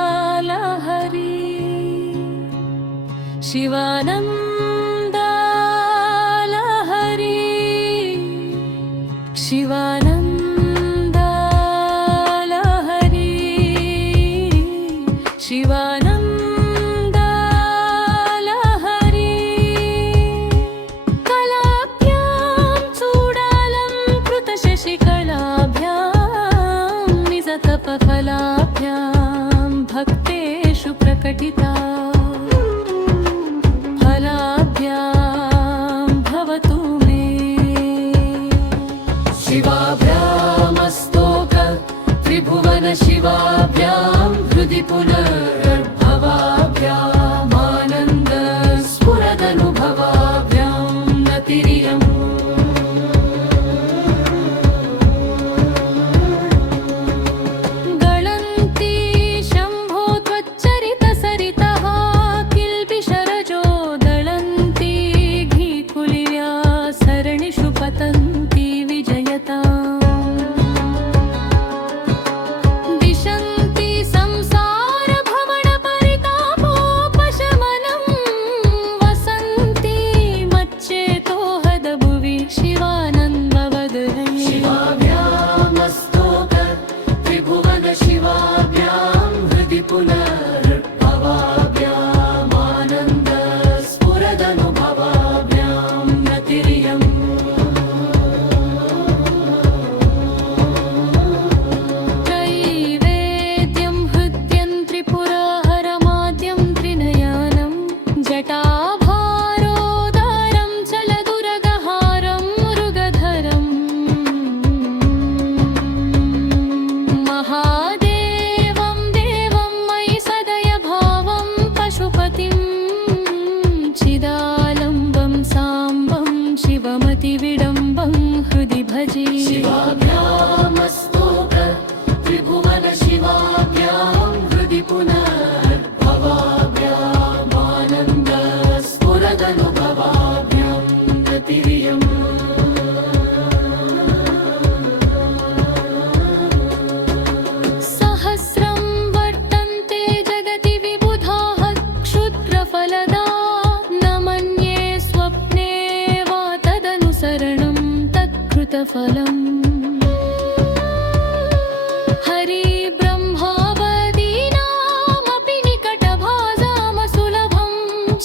शिवानन्दलहरी शिवानन्दलहरी शिवानन्दलहरी शिवानन्दलहरी कलाभ्यां चूडालङ्कृतशशिकलाभ्यां निजतपफलाभ्यां भक्तेषु प्रकटिता भवतु मे शिवाभ्यामस्तोक त्रिभुवन शिवाभ्यां हृदि पुनर्भवाभ्यामानन्द स्फुरदनुभवाभ्यां नतिरियम् गळन्ति शम्भो त्वच्चरितसरितः किल्बिषरजो दळन्ति घीकुलिव्या सरणिषु पतन्ति विजयताम् दिशन्ति संसारभ्रमणपरितापोपशमनं वसन्ति मच्चेतो हदभुवि शिवानन्दवदयै शिवाभ्यामस्तोक त्रिभुवन शिवाभ्यां हृदि पुनर्भवाभ्यामानन्द स्फुरदनुभवाभ्यां नतिरियम् त्रैवेद्यं हृद्यं त्रिपुराहरमाद्यं त्रिनयनं जटाभारोदारं चलदुरगहारं मृगधरं महादेवं देवं मयि सदयभावं पशुपतिं चिदालम्बं साम्बं शिवमतिविडम्बं हृदि भजे शिवाभ्यामस्तोक त्रिभुवन शिवाभ्यां हृदि पुनर्भवाभ्यामानन्द स्फुरदनुभवाभ्यां नतिरियम् सहस्रं वर्तन्ते जगति विबुधाः क्षुद्रफलदा न मन्ये स्वप्ने वा तदनुसरणं तत्कृतफलम् हरिब्रह्मावदीनामपि निकटभाजामसुलभं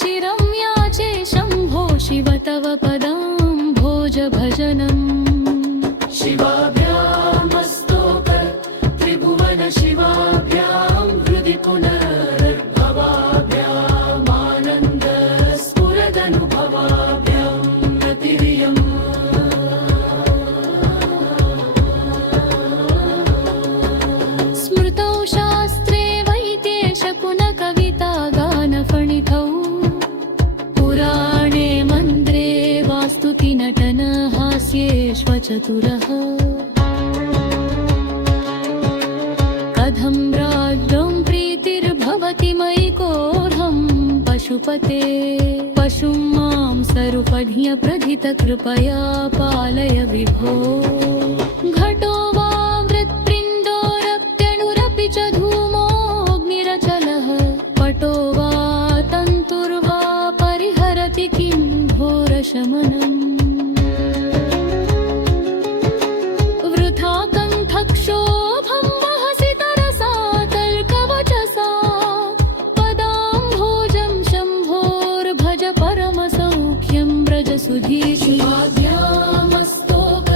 चिरं याचे शम्भो शिव तव पदाम्भोजभजनम् शिवाभ्यामस्तोक त्रिभुवन शिवाभ्यां हृदि पुनर्भवाभ्यामानन्द स्फुरदनुभवाभ्यां नतिरियम् स्मृतौ शास्त्रे वैद्येश पुनकविता गानफणितौ पुराणे मन्त्रे वास्तुति नटन हास्येष्वचतुरः कथं राज्ञं प्रीतिर्भवति मयि कोऽर्हं पशुपते पशुं मां सरुपढ्य प्रथित कृपया पालय विभो घटो वा मृत्पिण्डोरप्यणुरपि च धूमोऽग्निरचलः पटो वा तन्तुर्वा परिहरति किं घोरशमनम् वृथा कण्ठक्षोभं वहसि तरसा तर्कवचसा पदाम्भोजं शम्भोर्भज परमसौख्यं व्रज सुधीशिवाभ्यामस्तोक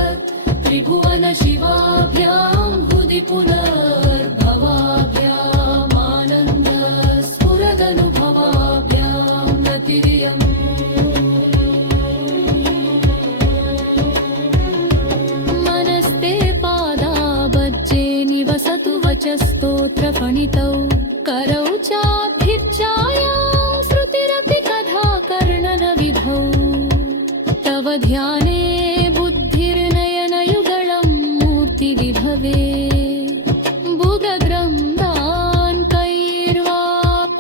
त्रिभुवन शिवाभ्यां हृदि पुनर्भवाभ्यामानन्द स्फुरदनुभवाभ्यां नतिरियम् मनस्ते पादाबज्जे निवसतु वचस्तोत्रफणितौ करौ चाभिर्चायां श्रुतिरपि कथा कर्णनविधौ तव ध्याने बुद्धिर्नयनयुगलं मूर्तिविभवे भुगग्रन्थान् कैर्वा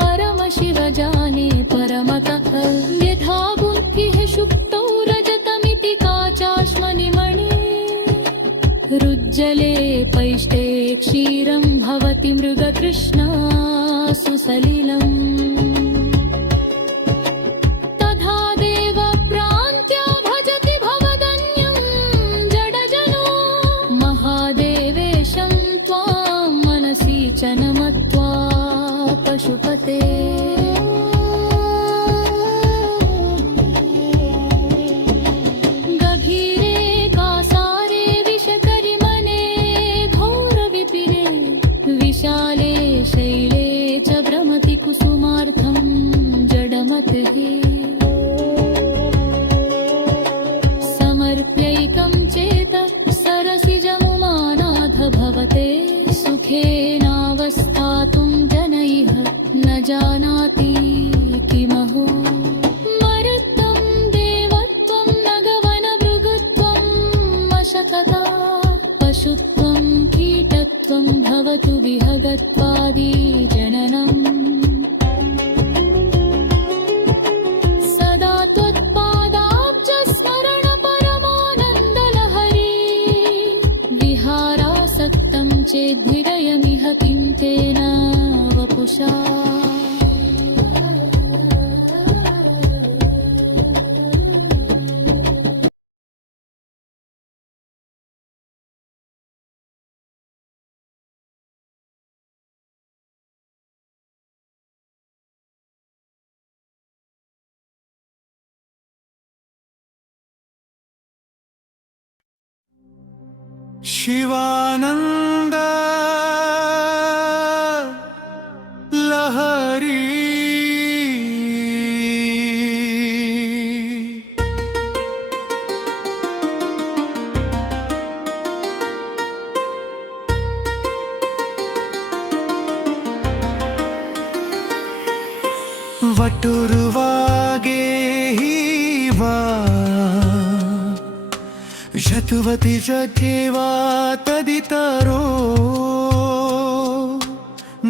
परमशिवजाने परमतः यथा बुद्धिः शुक्तौ रजतमिति काचाश्मनिमणि रुज्जले पैष्टे क्षीरं भवति मृगतृष्णा सुसलिलम् तथा देवप्रान्त्या भजति भवदन्यं जडजनो महादेवेशं त्वां मनसि च नमत्वा पशुपते विशाले शैले च भ्रमति कुसुमार्थं जडमतिः समर्प्यैकं चेतः सरसिजमुमानाथ भवते सुखेनावस्थातुं जनैः न जानाति किमहो मरुत्वं देवत्वं नगवनभृगुत्वं अशकता पशुत्वं कीटत्वं भवतु विहगत्वादि जननम् सदा त्वत्पादाब्जस्मरण परमानन्दलहरी विहारासक्तं चेद्धिरयमिह किं तेन वपुषा शिवानंद लहरी वटुरुवागे वा शतुवति जठेवा तदितरो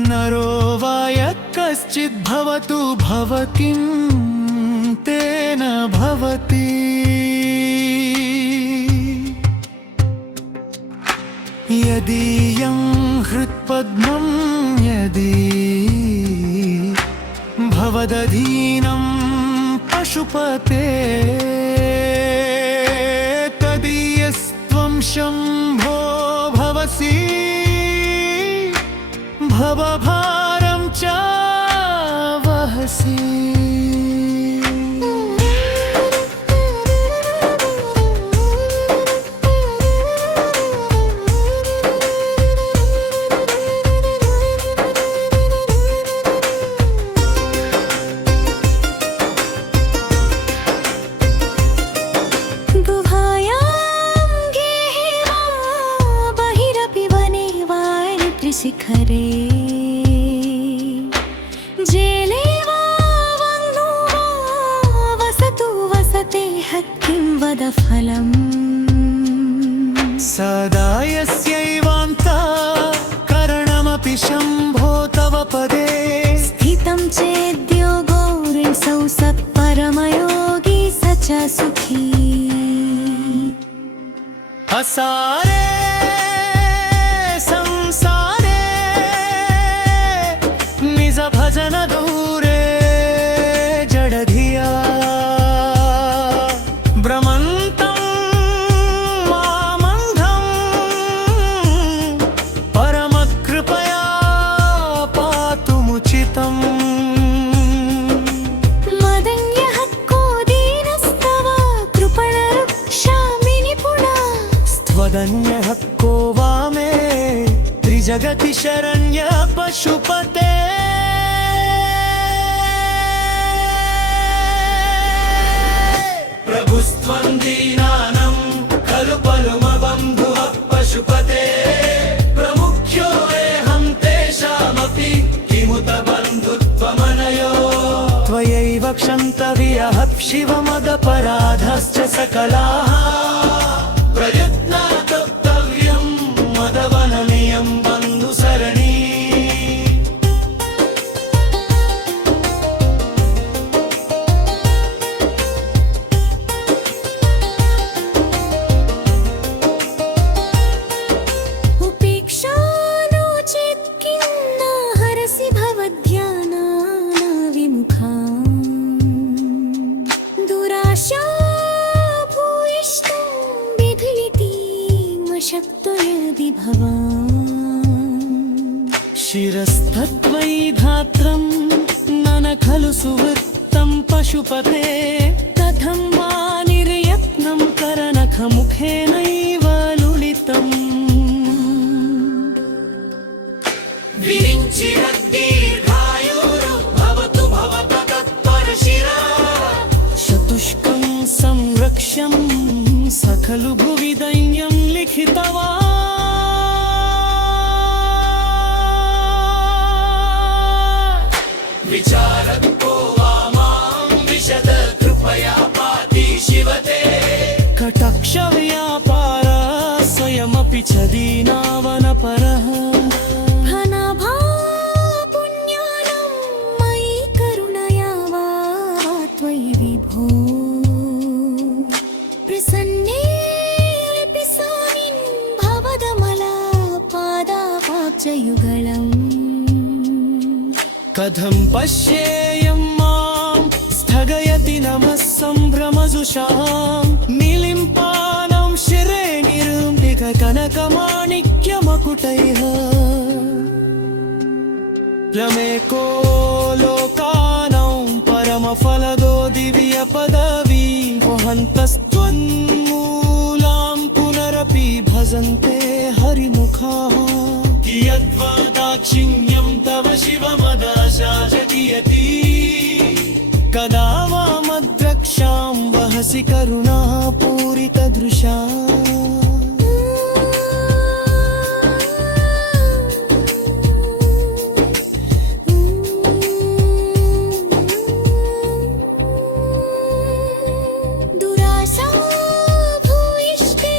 नरो वा यः कश्चिद्भवतु भव किं तेन भवति यदीयं हृत्पद्मं यदि भवदधीनं पशुपते शंभो भवसि भवभारं च वहसि शिखरे जेले वा वह्नो वा वसतु वसते किं वद फलम् सदा यस्यैवान्ता करणमपि शम्भो तव पदे स्थितं चेद्योगोरिसौ सत्परमयोगी स च सुखी असारे भजन दूरे जडधिया भ्रमन्तं मामन्धं परमकृपया पातुमुचितम् मदन्यः को दीनस्तव कृपणरक्षामि निपुणा स्त्वदन्यः को वा मे त्रिजगति शरण्य पशुपते दीनानं खलु पलुमबन्धुः पशुपते प्रमुख्योऽहं तेषामपि किमुत बन्धुत्वमनयो त्वयैव क्षन्तव्यः शिवमदपराधश्च सकलाः प्रयत्ना कर्तव्यं मदवननियं बन्धुसरणी उपेक्षा शक्तो यदि भवान् शिरस्तत्त्वयि धात्रं नन खलु सुवृत्तं पशुपते कथं वा निर्यत्नं करनखमुखेनैव लुलितम् विरिञ्चिरद्दीर्घायुर्भवतु भवतः तत्परशिरा चतुष्कं संरक्ष्यं सकलु भुवि दैन्यं लिखितवान् विचारको वा मां विशद कृपया पाति शिवते कटाक्षव्यापार स्वयमपि च दीनावनपरः फनाभा पुण्यानं मयि करुणया वा त्वयि विभो प्रसन्नेऽपि स्वामिन् भवदमलापादापाब्जयुगलम् कथं पश्येयं मां स्थगयति नमः सम्भ्रमजुषां निलिम्पानं शिरे निरुम्बिककनकमाणिक्यमकुटैः रमेको लोकानां परमफलदो दिव्यपदवी वहन्तस्त्वन्मूलां पुनरपि भजन्ते हरिमुखाः कियद्वा दाक्षिण्यं तव शिवमदाशाचयति कदा वा मद्रक्षां वहसि करुणा पूरितदृशा दुरासा भूयिष्ठे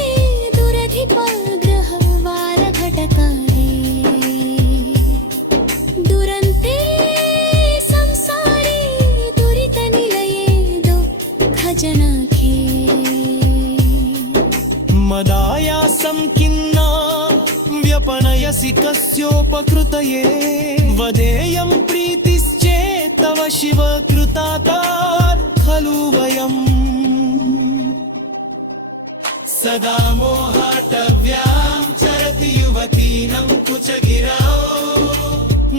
दुरधिपग्रहवारघटकारे दुरन्ते संसारे दुरितनिलये दुःखजनके मदायासं किन्ना व्यपनयसि कस्योपकृतये वदेयं प्रीतिश्चेत् तव शिव कृतातार् खलु वयम् सदा मोहाटव्यां चरति युवतीनं कुचगिरौ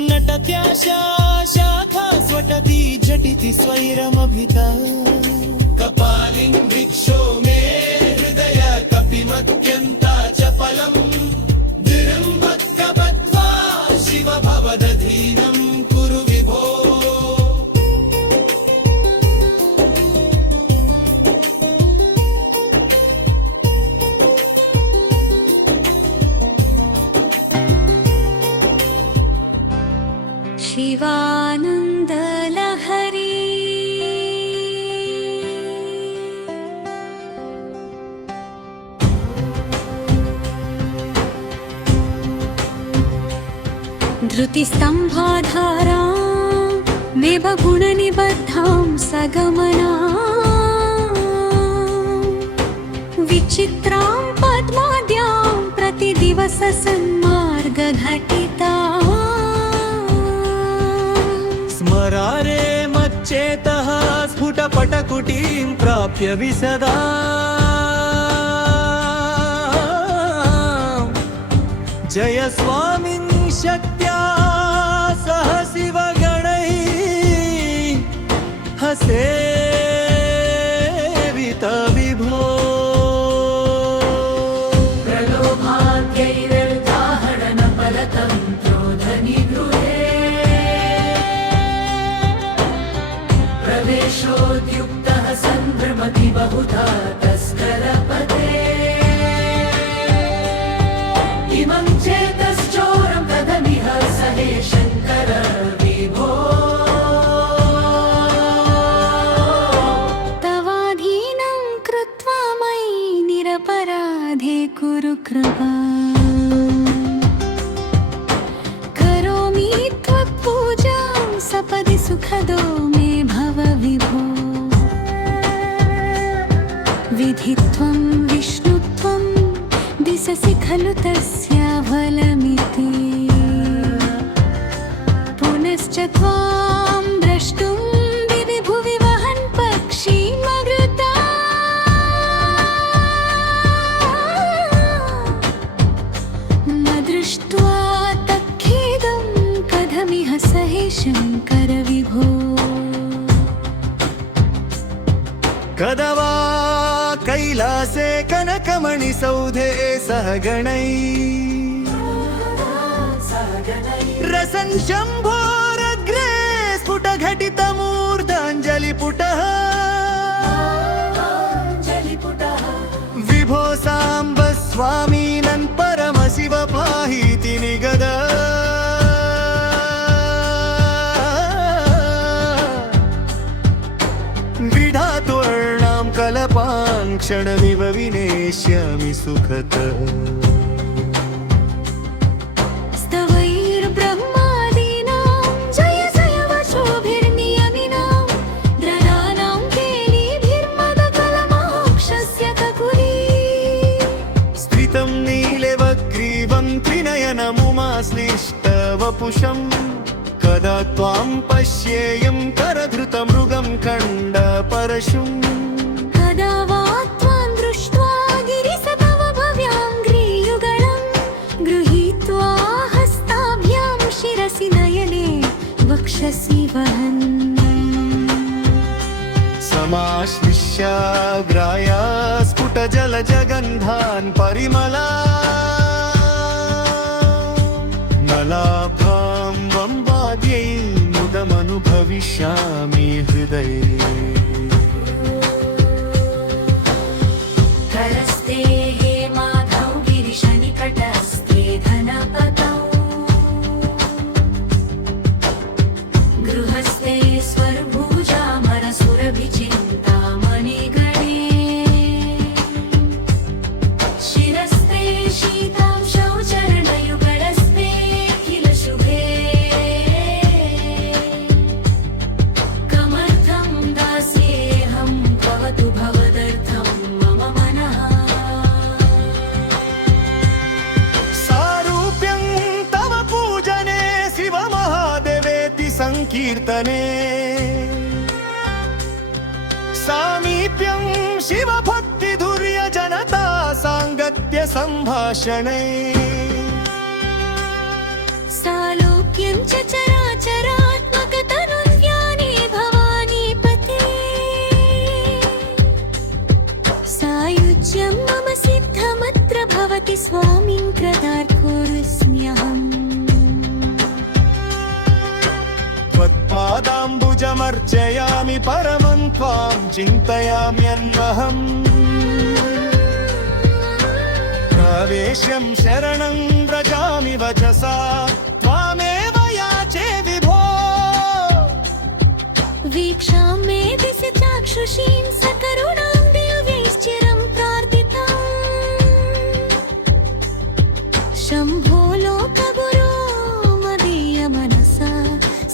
नटत्याशा शाखा स्वटति झटिति स्वैरमभिता कपालिं भिक्षो मे हृदय कपिमत्यन्ता चपलम् दिरम्बत्कबद्ध्वा शिव भवदधीनं कुरु विभो शिवानन्दलहरी धृतिस्तम्भाधारां मेघगुणनिबद्धां सगमना विचित्रां पद्माद्यां प्रतिदिवससन्मार्गघटिता स्मरारे मच्चेतः स्फुटपटकुटीं प्राप्य विसदा जय स्वामिन् शक्त्या सह शिवगणैः हसेवित विभो प्रवेशोद्युक्तः संभ्रमति बहुधा तस्करपते इमं चेतश्चोरं कथमिह सहे शङ्कर विभो तवाधीनं कृत्वा मयि निरपराधे कुरु कृपा करोमि त्वत्पूजां सपदि सुखदो मे भव विभो विधित्वं विष्णुत्वं दिशसि खलु तस्य फलमिति पुनश्च त्वां द्रष्टुं दिवि भुवि वहन् पक्षीमगृता कैलासे कनकमणिसौधे सहगणै रसन् शम्भोरग्रे स्फुटघटितमूर्धाञ्जलिपुटः विभो साम्ब स्वामीनन् परमशिव पाहीति निगद विधातुर्णां कलपां क्षणमिव विनेष्यामि सुखतः स्तवैर्ब्रह्मादीनां जय जय वचोभिर्नियमिनां द्रदानां केलिभिर्मदकलमोक्षस्य ककुली स्त्रितं नीलवग्रीवं त्रिनयनमुमाश्लिष्टवपुषं कदा त्वां पश्येयं करधृतमृगं खण्डपरशुम् कदा वा त्वां दृष्ट्वा गिरिसतव भव्याङ्घ्रियुगलं गृहीत्वा हस्ताभ्यां शिरसि नयने वक्षसि वहन् समाश्लिष्याग्राया स्फुटजलजगन्धान् परिमला नलाभां वम्बाद्यै मुदमनुभविष्यामि हृदये करस्ते हे माधौ गिरिशनिकटस्ते धनपतौ गृहस्थे स्वर्भुजामरसुरभिचिन्तामणिगणे शिरस्ते शीतां शौचरणयुगलस्ते किल शुभे कमर्थं दास्येऽहं भवतु भवदर्थं मम मनः सारूप्यं तव पूजने शिव महादेवेति संकीर्तने सामीप्यं शिवभक्तिधुर्यजनता साङ्गत्य सम्भाषणे सालोक्यं च चराचरात्मकतनुज्ञाने भवानीपते सायुज्यं मम सिद्धमत्र भवति स्वामिं कृतार्थोऽस्म्यहम् त्वत्पादाम्बुजमर्चयामि परमं त्वां चिन्तयाम्यन्वहम् प्रवेश्यं शरणं व्रजामि वचसा त्वामेव याचे विभो वीक्षां मे दिशि चाक्षुषीं सकरुणां दिव्यैश्चिरं प्रार्थितम् शम्भो लोकगुरो मदीयमनसा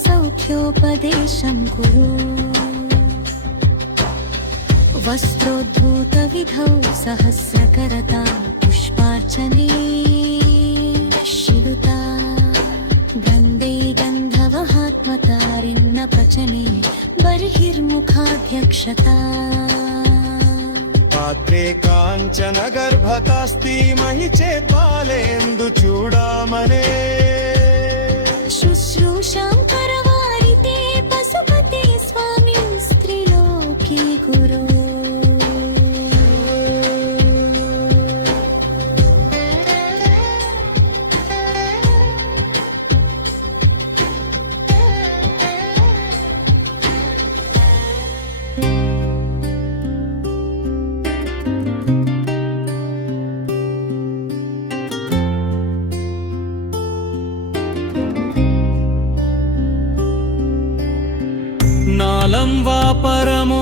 सौख्योपदेशं कुरु वस्त्रोद्भूतविधौ सहस्रकरता पुष्पार्चने शिरुता गन्धे गन्धवहात्मतारिन्न पचने बर्हिर्मुखाध्यक्षता पात्रे काञ्चन गर्भतास्ति महि चेत् बालेन्दुचूडामणे शुश्रूषां करवारिते पशुपते स्वामिं स्त्रीलोके गुरो नालं वा परमोपकारकमिदं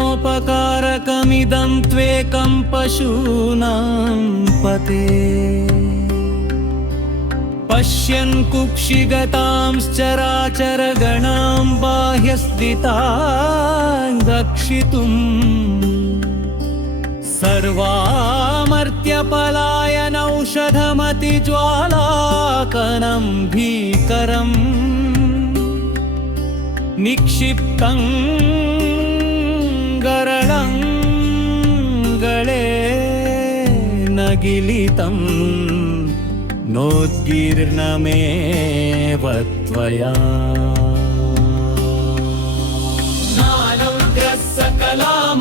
त्वेकं पशूनां पते पश्यन् कुक्षिगतांश्चराचरगणां बाह्यस्थितां रक्षितुम् सर्वामर्त्यपलायनौषधमतिज्वालाकनं भीकरम् निक्षिप्तं गरलं गळे नगिलितं नोद्गीर्णमेव त्वया नानुग्रः सकलां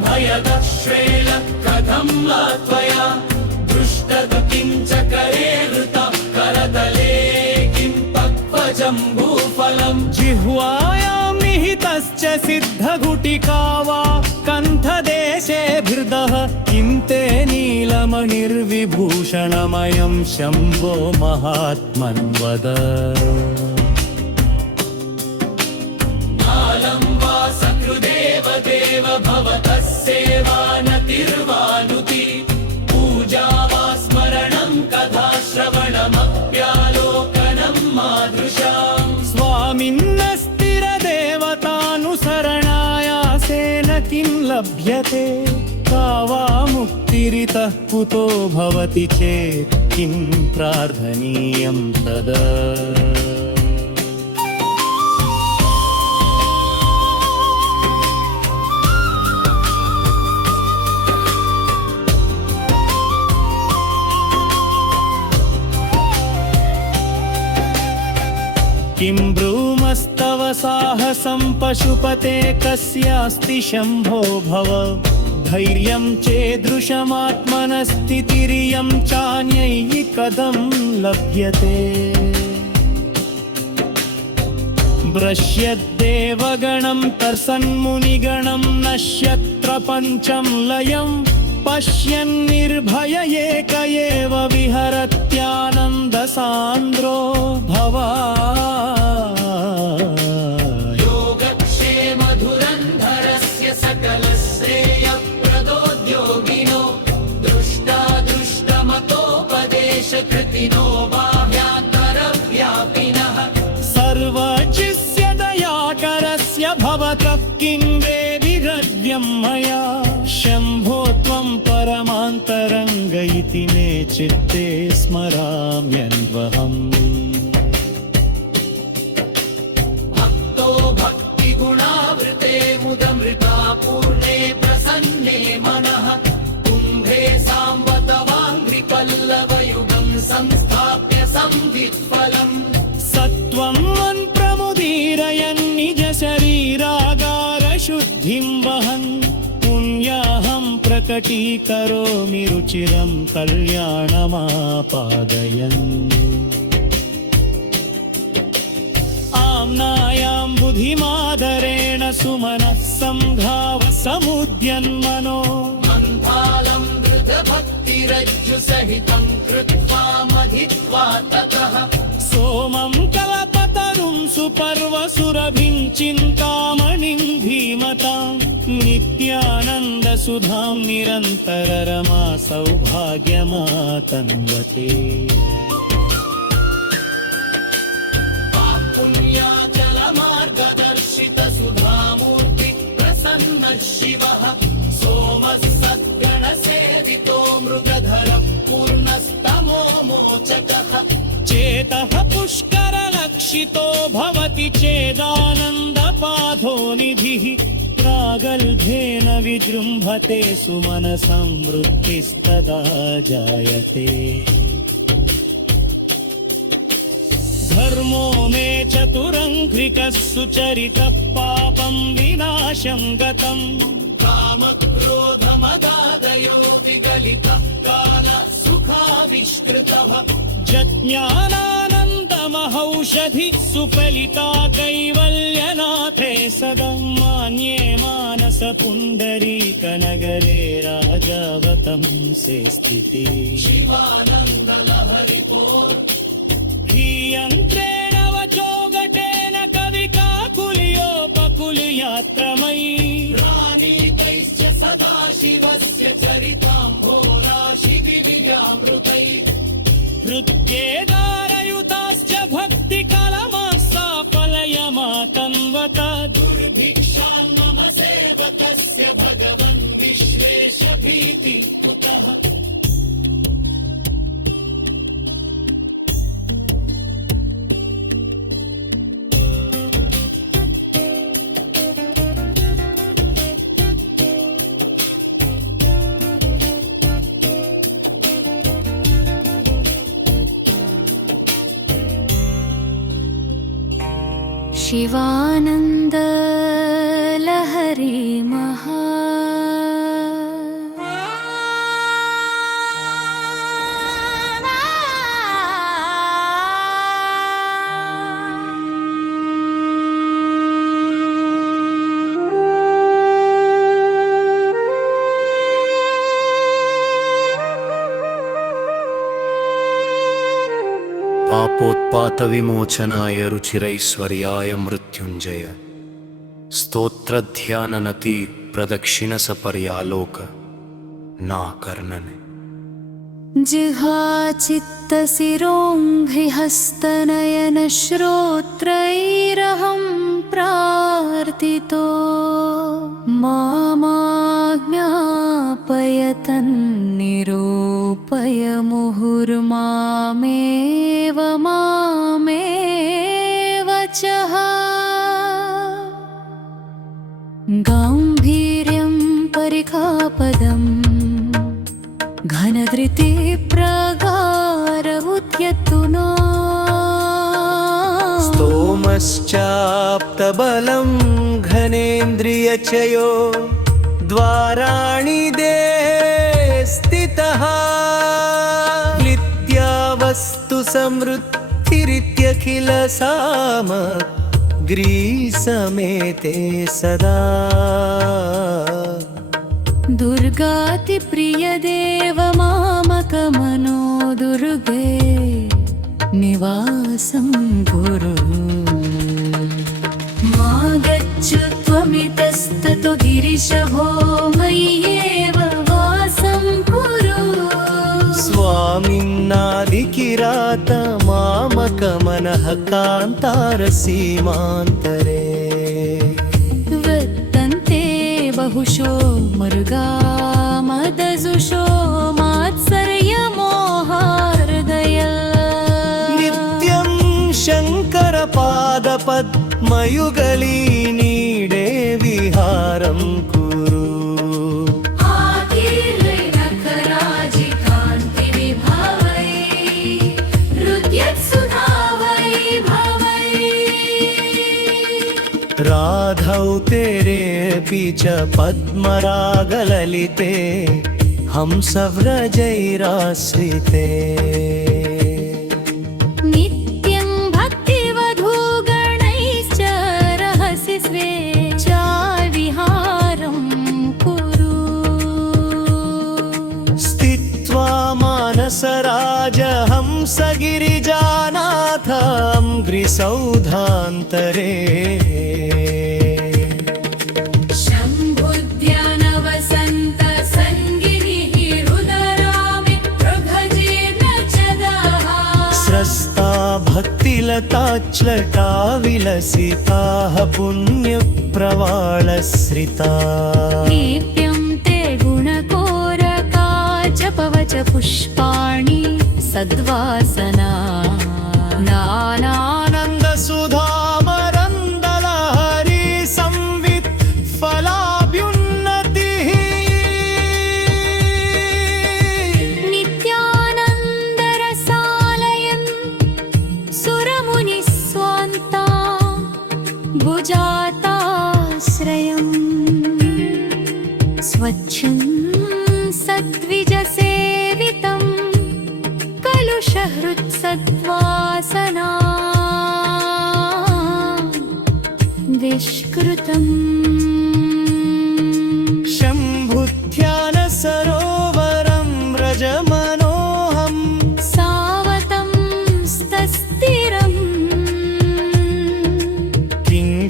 समरातिभयदश्रेल कथं ला त्वया दृष्टद किञ्च करे वृतः करतले किं पक्वजम्बूफलम् जिह्वायां निहितश्च सिद्धगुटिका वा कण्ठदेशे हृदः किं ते नीलमणिर्विभूषणमयं शम्भो महात्मन् वद नालं वा सकृदेव देव भवतः सेवानतिर्वानुति पूजा वा स्मरणं कथा श्रवणमप्यालोकनं मादृशाम् स्वामिन्नस्थिरदेवतानुसरणायासेन किं लभ्यते का वा मुक्तिरितः कुतो भवति चेत् किं प्रार्थनीयं तदा किं ब्रूमस्तव साहसं पशुपते कस्यास्ति शम्भो भव धैर्यं चेदृशमात्मनस्थितिरियं चान्यैः कथं लभ्यते भ्रश्यद्देवगणं तर्सन्मुनिगणं नश्यत्र पञ्चं लयं पश्यन्निर्भय एक एव विहरत्यानन्दसान्द्रो भवा योगक्षेमधुरन्धरस्य सकलश्रेयप्रदोद्योगिनो दृष्टादृष्टमतोपदेशकृतिनो बाह्यान्तरव्यापिनः सर्वजिस्य दयाकरस्य भवतः किं देवि गद्यं मया शम्भो त्वं परमान्तरङ्ग इति मे चित्ते स्मराम्यन्वहम् भक्तो भक्तिगुणावृते मुदमृता पूर्णे प्रसन्ने मनः कुम्भे साम्बतवाङ्घ्रिपल्लवयुगं संस्थाप्य संवित्फलम् सत्वं मन्प्रमुदीरयन् निज शरीरागारशुद्धिं वहन् पुण्याहं प्रकटीकरोमि रुचिरं कल्याणमापादयन् आम्नायां बुद्धिमादरेण सुमनः समुद्यन्मनो मन्थालं धृतभक्तिरज्जुसहितं कृत्वा मथित्वा ततः सोमं कलपतरुं सुपर्वसुरभिं चिन्तामणिं धीमतां नित्यानन्दसुधां निरन्तररमा सौभाग्यमातन्वते पुण्याचलमार्गदर्शितसुधामूर्ति प्रसन्नः शिवः सोमः सद्गणसेवितो मृगधरः पूर्णस्तमो मोचकः चेतः पुष्करलक्षितो भवति चेदानन्दपाधो निधिः प्रागल्भेन विजृम्भते सुमनसंवृत्तिस्तदा जायते धर्मो मे चतुरङ्घ्रिकः सुचरितः पापं विनाशं गतम् कामक्रोधमदादयो विगलितः कालः सुखाविष्कृतः ज्ञानानन्दमहौषधि सुफलिता कैवल्यनाथे सदा मान्ये मानसपुण्डरीकनगरे राजावतंसे स्थिति शिवानन्दलहरिपोर् यन्त्रेण वचोगटेन कविकाकुल्योपकुलयात्रमयी प्राणीतैश्च सदा शिवस्य चरिताम्भोराशिविव्यामृतैः हृद्येदारयुताश्च भक्तिकलमाः साफलयमातन्वत दुर्भिक्षान् मम सेवकस्य भगवन् विश्वेशभीति कुतः शिवानन्द लहरी महा पापोत्पातविमोचनाय रुचिरैश्वर्याय मृत्युञ्जय स्तोत्रध्याननति प्रदक्षिणसपर्यालोक नाकर्णने जिह्वाचित्तशिरोङ्घ्रिहस्तनयनश्रोत्रैरहं प्रार्थितो मामाज्ञापयतन्निरूपय मुहुर्मामेव चः गाम्भीर्यं परिखापदम् घनधृति प्रगारहुत्यतुना स्तोमश्चाप्तबलं घनेन्द्रियचयो द्वाराणि देहे स्थितः नित्यावस्तु समृद्धिरित्यखिल सामग्रीसमेते सदा दुर्गातिप्रियदेव मामकमनो दुर्गे निवासं कुरु मा गच्छ त्वमितस्ततो गिरिशभो मय्येव वासं कुरु स्वामिन्नादिकिरात मामकमनः कान्तारसीमान्तरे बहुशो मृगा मदजुषो मात्सर्यमोहार्दय नित्यं शङ्करपादपद्मयुगली नीडे विहारं कुरु राधौ तेरेऽपि च पद्मरागललिते हंसव्रजैराश्रिते नित्यं भक्तिवधूगणैश्च रहसि स्वे चाविहारं कुरु स्थित्वा मानसराजहंसगिरिजानाथं गृसौधान्तरे भक्तिलताच्लटा विलसिताः पुण्यप्रवाळश्रिता नित्यं ते गुणकोरका जपवच पुष्पाणि सद्वासना नानानन्दसुधामरन्दलहरी संवित् फलाभ्युन्नतिः सुरमुनिस्वान्ता भुजाताश्रयं स्वच्छं सद्विजसेवितं कलुषहृत्सद्वासना विष्कृतम् शम्भुध्यानसरोवरं व्रजमनोहं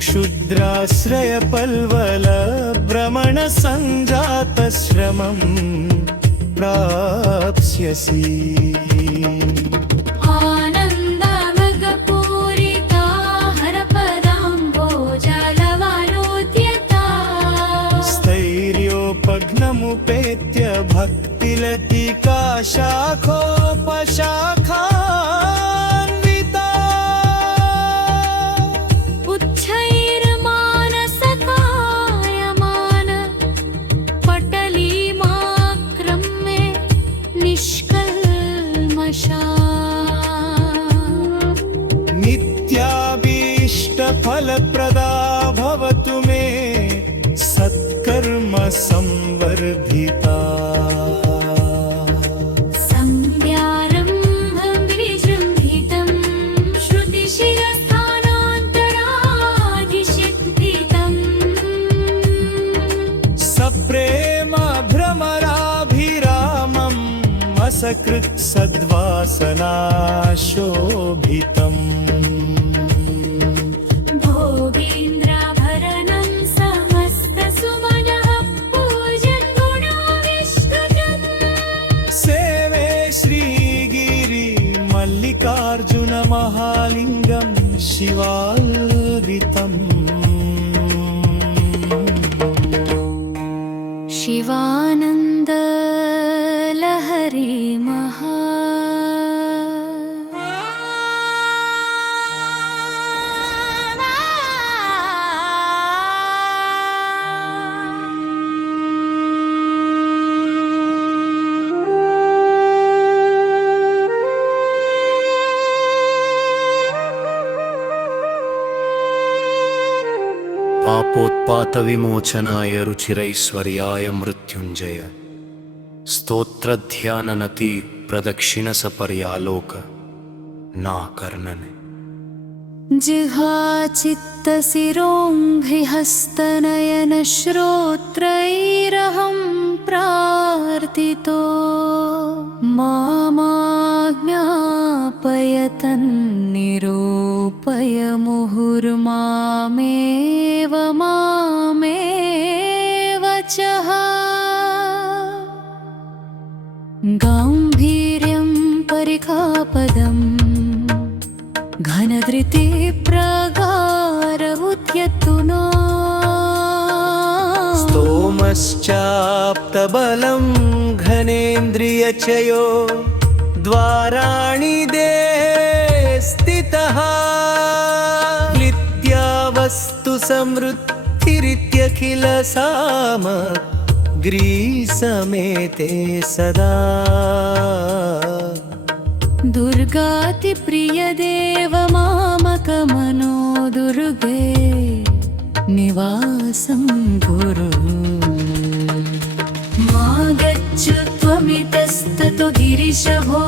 क्षुद्राश्रयपल्वलभ्रमणसञ्जातश्रमं प्राप्स्यसि आनन्दमृगपूरिता हरपदाम्बोजलवलोद्यता स्थैर्योपघ्नमुपेत्य भक्तिलतिका शाखोपशाखा फलप्रदा भवतु मे सत्कर्म संवर्धिता संध्यारम्भं सकृत् सद्वासनाशोभितम् भोगीन्द्राभरणं समस्तसुमनः पूजन् गुणाविष्कृतम् सेवे श्रीगिरि मल्लिकार्जुन महालिङ्गं शिवार्वितम् शिवानन्द लहरी महा पापोत्पातविमोचनाय रुचिरैश्वर्याय मृत्युञ्जय स्तोत्रध्याननति प्रदक्षिणसपर्यालोक नाकर्णने जिह्वाचित्तशिरोऽङ्घ्रिहस्तनयनश्रोत्रैरहं प्रार्थितो मामाज्ञापयतन्निरूपय मुहुर्मामेव चः गाम्भीर्यं परिखापदम् घनधृति प्रगार उद्यत्तुना स्तोमश्चाप्तबलं घनेन्द्रियचयो द्वाराणि देहे स्थितः नित्यावस्तु समृद्धिरित्यखिल सामग्रीसमेते सदा दुर्गातिप्रियदेव मामकमनो दुर्गे निवासं कुरु मा गच्छ त्वमितस्ततो गिरिशभो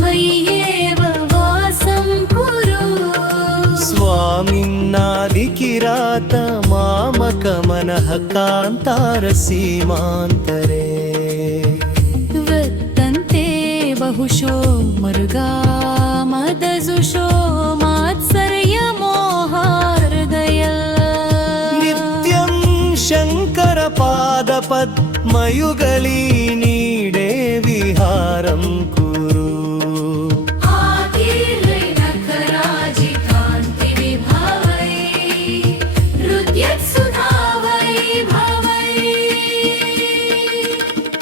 मय्येव वासं कुरु स्वामिन्नादिकिरात मामकमनः कान्तारसीमान्तरे बहुशो मृगा मदजुषो मात्सर्यमोहार्दय नित्यं शङ्करपादपद्मयुगली नीडे विहारं कुरु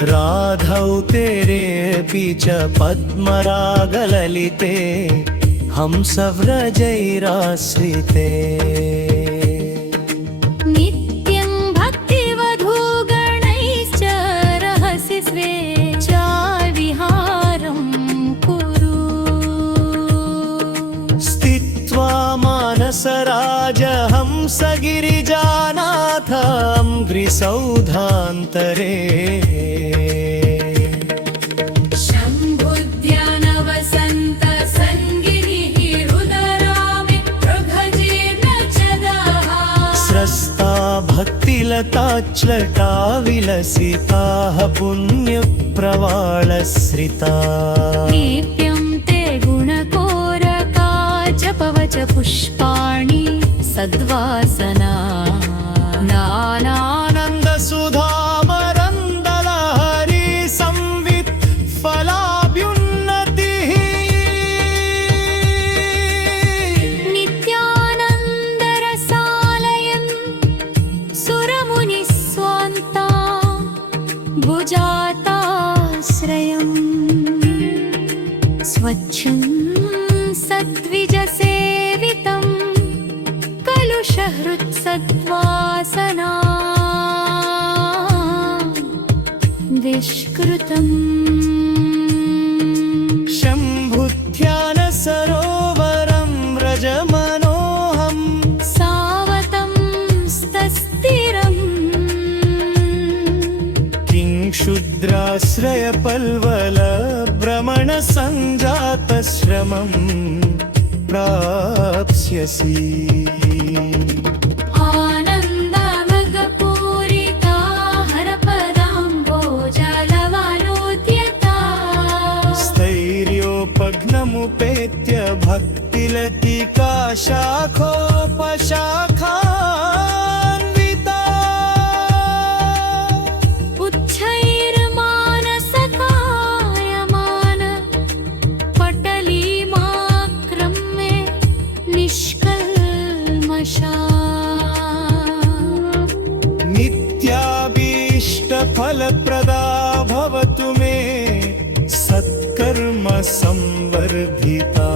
राधौ तेरेऽपि च पद्मरागललिते हंसव्रजैराश्रिते नित्यं भक्तिवधूगणैश्च रहसि स्वेच्छाविहारं कुरु स्थित्वा मानसराजहंसगिरिजानाथं ग्रिसौधान्तरे भक्तिलताच्लटा विलसिताः पुण्यप्रवाळश्रिता दीप्यं ते गुणकोरका जपवच पुष्पाणि सद्वासना नानानन्दसुधामरन्दलहरी संवित् फलाभ्युन्नतिः नित्यानन्दरसालयन् सुरमुनिस्वान्ता भुजाताश्रयम् स्वच्छं सद्विजसेवितं कलुषहृत्सद्वासना विष्कृतम् शम्भुध्यानसरोवरं व्रजमनोहं सावतं स्तस्थिरम् किङ्क्षुद्राश्रयपल्वलभ्रमणसञ्जातश्रमं प्राप्स्यसि समुपेत्य भक्तिलतिका शाखोपशाखान्विता उच्छैर्मानसकायमान पटलीमाक्रम्य निष्कल्मषा नित्याभीष्टफलप्रदा भवतु मे सत्कर्म संवर्धिता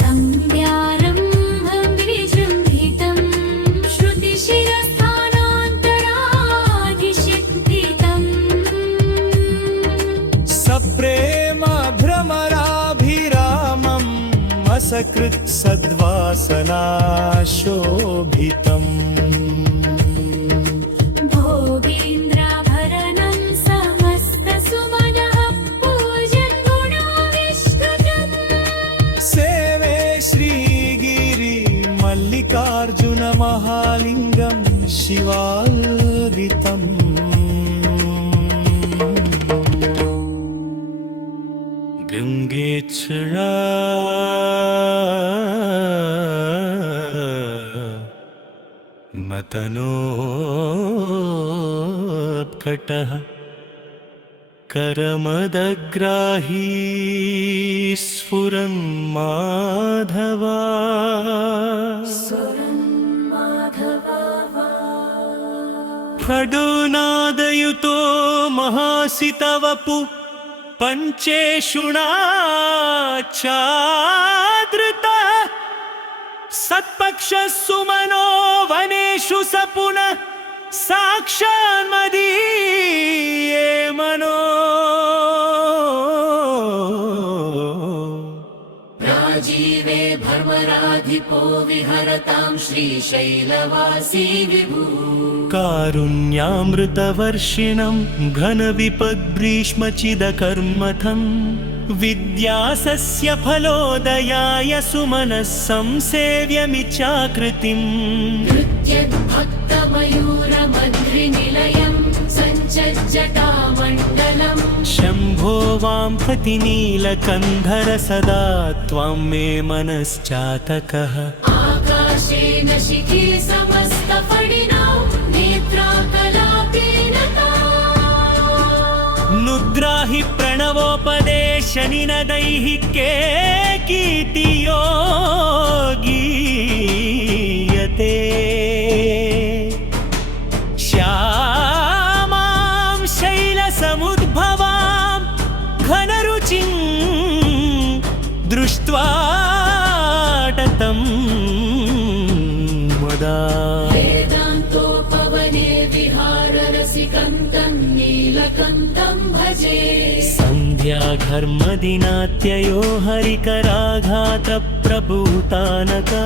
संध्यारम्भं विजृम्भितं श्रुतिशिरस्थानान्तराधिशिक्षितं सप्रेम भ्रमराभिरामम् असकृत् सद्वासनाशोभितम् भोगीन्द्राभरणं समस्तसुमनः पूजन् गुणाविष्कृतम् सेवे श्रीगिरि मल्लिकार्जुन महालिङ्गं शिवाल्वितम् गङ्गेच्छरा मतनोत्कटः करमदग्राही स्फुरन् माधवा खडुनादयुतो महासितवपु पञ्चेषुणाच्छादृता सत्पक्षः सुमनो वनेषु स पुनः साक्षान्मदीये मनो राजीवे भर्मराधिपो विहरतां श्रीशैलवासी विभू कारुण्यामृतवर्षिणं घनविपद्ग्रीष्मचिदकर्मथम् विद्यासस्य फलोदयाय सुमनः संसेव्यमिच्छाकृतिम् नृत्यद्भक्तमयूरमध्रिनिलयं सञ्चज्जटामण्डलम् शम्भो वां प्रतिनीलकन्धर सदा त्वां मे मनश्चातकः आकाशेन शिखी समस्तफणिनां नेत्राकलापेन नुद्राहि प्रणवोपदेशनिनदैः कीर्तियो गीयते श्यामां शैलसमुद्भवां घनरुचिं दृष्ट्वा ततं मुदा वेदान्तोपवने विहाररसिकं तं नीलकण्ठं भजे सन्ध्याघर्मदिनात्ययो हरिकराघातप्रभूतानका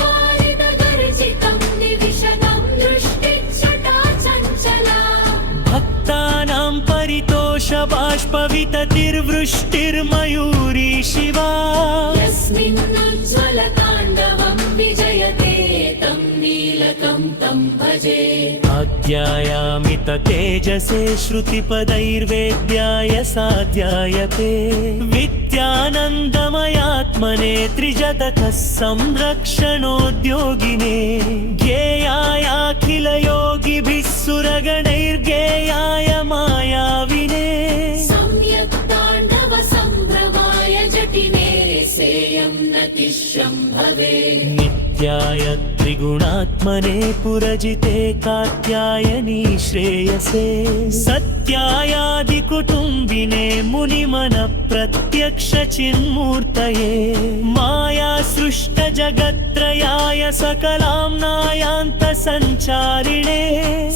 वारितगर्जितं निविशदं दृष्टिच्छटा चञ्चला भक्तानां परितोषबाष्पविततिर्वृष्टिर्मयूरी शिवा यस्मिन्नुज्ज्वलताण्डवं विजयते तं नीलकण्ठं भजे आध्यायामि तेजसे श्रुतिपदैर्वेद्याय साध्यायते विद्यानन्दमयात्मने त्रिजगतः संरक्षणोद्योगिने ज्ञेयायाखिलयोगिभिः सुरगणैर्ज्ञेयाय मायाविने सम्यक् ताण्डव सम्भ्रमाय जटिने सेयं नतिशम्भवे नित्याय त्रिगुणात्मने पुरजिते कात्यायनी श्रेयसे सत्यायादिकुटुम्बिने मुनिमनः प्रत्यक्षचिन्मूर्तये मायासृष्टजगत्त्रयाय सकलाम्नायान्तसञ्चारिणे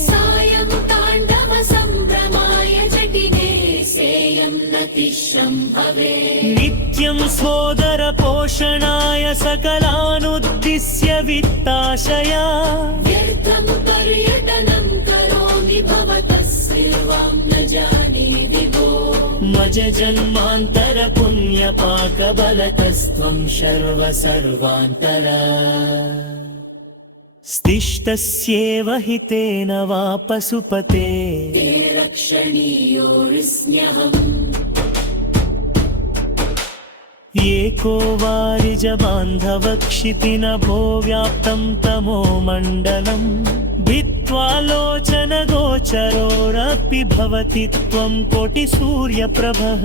सायं ताण्डव सम्भ्रमाय जटिने सेयं नतिशम्भवे नित्यं सोदरपोषणाय सकलानुद्दिश्य वित्ताशया व्यर्थं पर्यटनं करोमि भवतः सेवां न जाने विभो मज जन्मान्तर पुण्यपाकबलतस्त्वं सर्वान्तर स्तिष्ठस्येव हितेन वा पशुपते ते रक्षणीयोऽस्म्यहम् एको वारिजबान्धवक्षितिनभो व्याप्तं तमो मण्डलम् भित्त्वालोचनगोचरोरपि भवति त्वं कोटिसूर्यप्रभः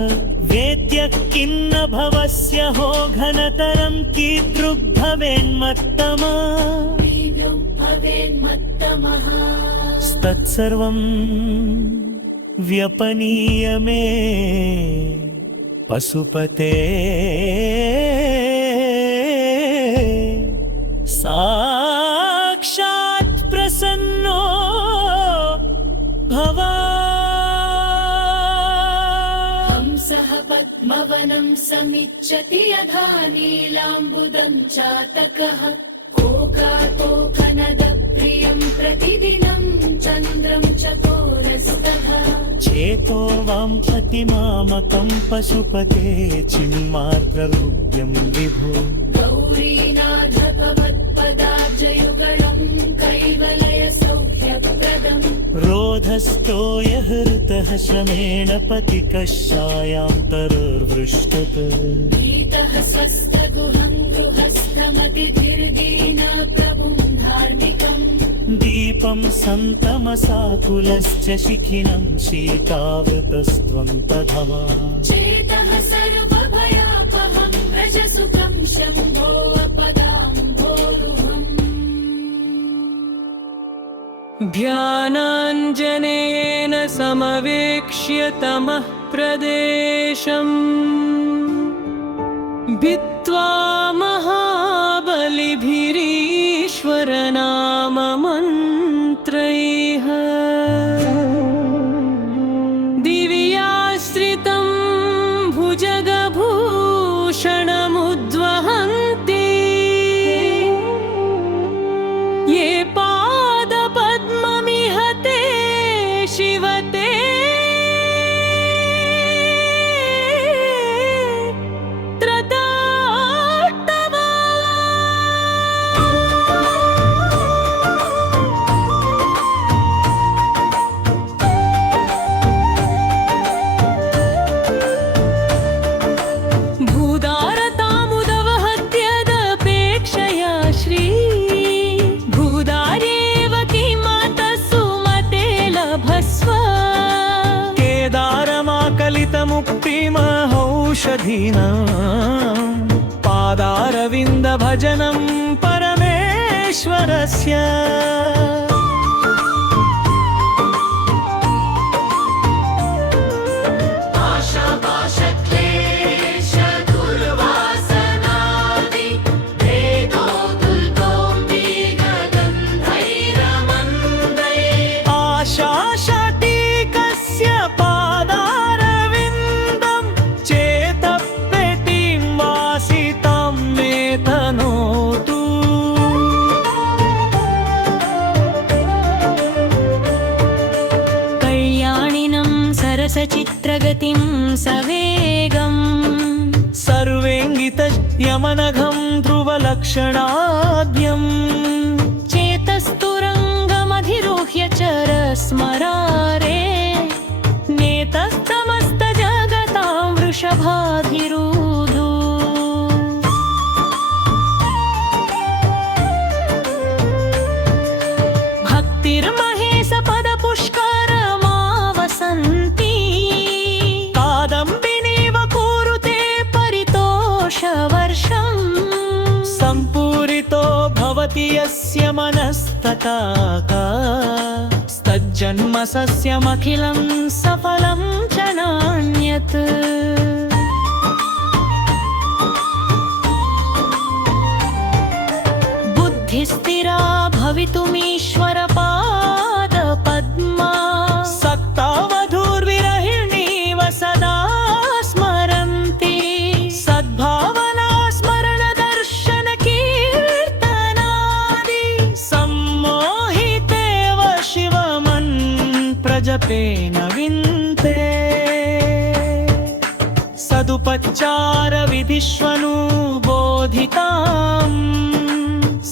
वेद्यः किं न भवस्य हो घनतरं कीदृग्भवेन्मत्तमः तत्सर्वं व्यपनीय मे पशुपते साक्षात् प्रसन्नो भव। हंसः पद्मवनं समिच्छति यथा नीलाम्बुदं चातकः कोकातोकनदप्रियं प्रतिदिनं चन्द्रं चकोरस्तः चेतो वां पतिमामकं पशुपते चिन्मार्गरूप्यं विभो गौरीनाथ भवत्पदाब्जयुगलं कैवलयसौख्यप्रदम् रोधस्थो यः ऋतः श्रमेण पतिकषायां तरुर्वृष्टत् भीतः स्वस्थगुहं गृहस्थमतिभिर्दीन प्रभुं धार्मिकम् दीपं सन्तमसाकुलश्च शिखिनं शीतावृतस्त्वं तथा चेतः सर्वभयापहं व्रजसुखं शम्भो अपदाम्भोरुहम् ध्यानाञ्जनेन समवेक्ष्य तमः प्रदेशम् भित्त्वा महाबलिभिरीश्वरनाममन्त्रैः दिव्याश्रितं भुजगभूषणमुद्वहन्ति ये पादपद्ममिह ते शिवते केदारमाकलितमुक्तिमहौषधीनां पादारविन्दभजनं परमेश्वरस्य आशाशटीकस्य पादारविन्दं चेतपेटिं वासितं मे तनोतु कल्याणिनं सरसचित्रगतिं सवेगम् सर्वेङ्गितयमनघं ध्रुवलक्षणाढ्यम् चेतस्तुरङ्गमधिरोह्य चरस्मरारे नेतस्तमस्तजगतां वृषभाधिरूढो भक्तिर्महेशपदपुष्करमावसन्ति कादम्बिनीव कुरुते परितोषवर्षम् सम्पूरितो भवति यस्य मनस्तथा स्तज्जन्म सस्यमखिलं सफलं च नान्यत् बुद्धिस्थिरा भवितुमीश्वरपादपद्मा सक्तावधूर्विरहिणीव सदा स्मरन्ति सद्भावना स्मरणदर्शनकीर्तनादि सम्मोहितेव शिवमन्त्रजपेन विन्ते सदुपचारविधिष्वनुबोधिताम्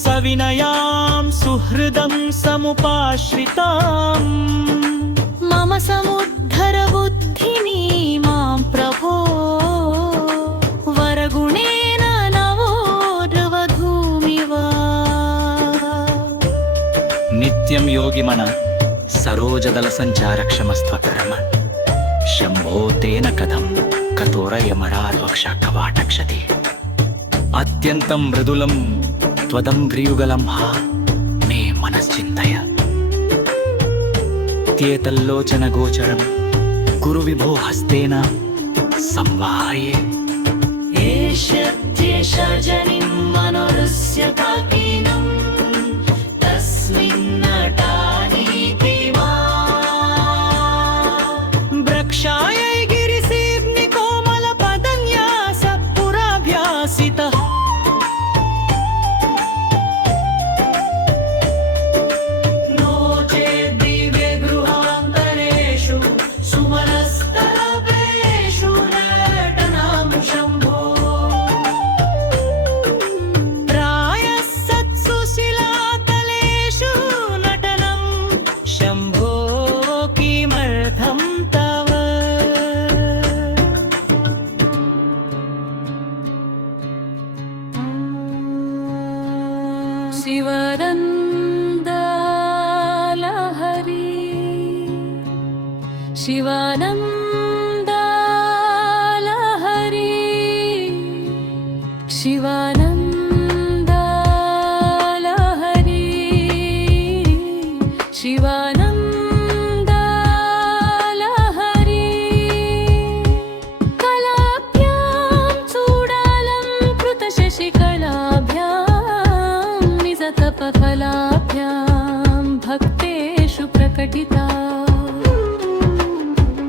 सविनयां सुहृदं समुपाश्रिताम् मम समुद्धर बुद्धिनी मां प्रभो वरगुण योगिमण सरोजदल सञ्चारक्षमस्त्वकरम शम्भो तेन कथं कठोरयमरार्वक्षकवाटक्षति अत्यन्तं मृदुलं त्वदम्भ्रियुगलं हा मे मनश्चिन्तय त्येतल्लोचनगोचरं कुरु विभो हस्तेन संवाहये एष्यत्येष जनिं मनोरस्य काकिनं तस्मिन्नटानीति मा वृक्षायै गिरिसेव्नि कोमलपदन्यास पुराभ्यासितः नो चेद्दिव्ये गृहान्तरेषु सुमनस्तलपेषु नटनां शम्भो प्रायः सत्सु शिलातलेषु नटनं शम्भो किमर्थं तव शिवानन्दलहरी शिवानन्दलहरी शिवानन्दलहरी शिवानन्दलहरी कलाभ्यां चूडालं कृतशशिकलाभ्यां निजतपफलाभ्यां भक्तेषु प्रकटिता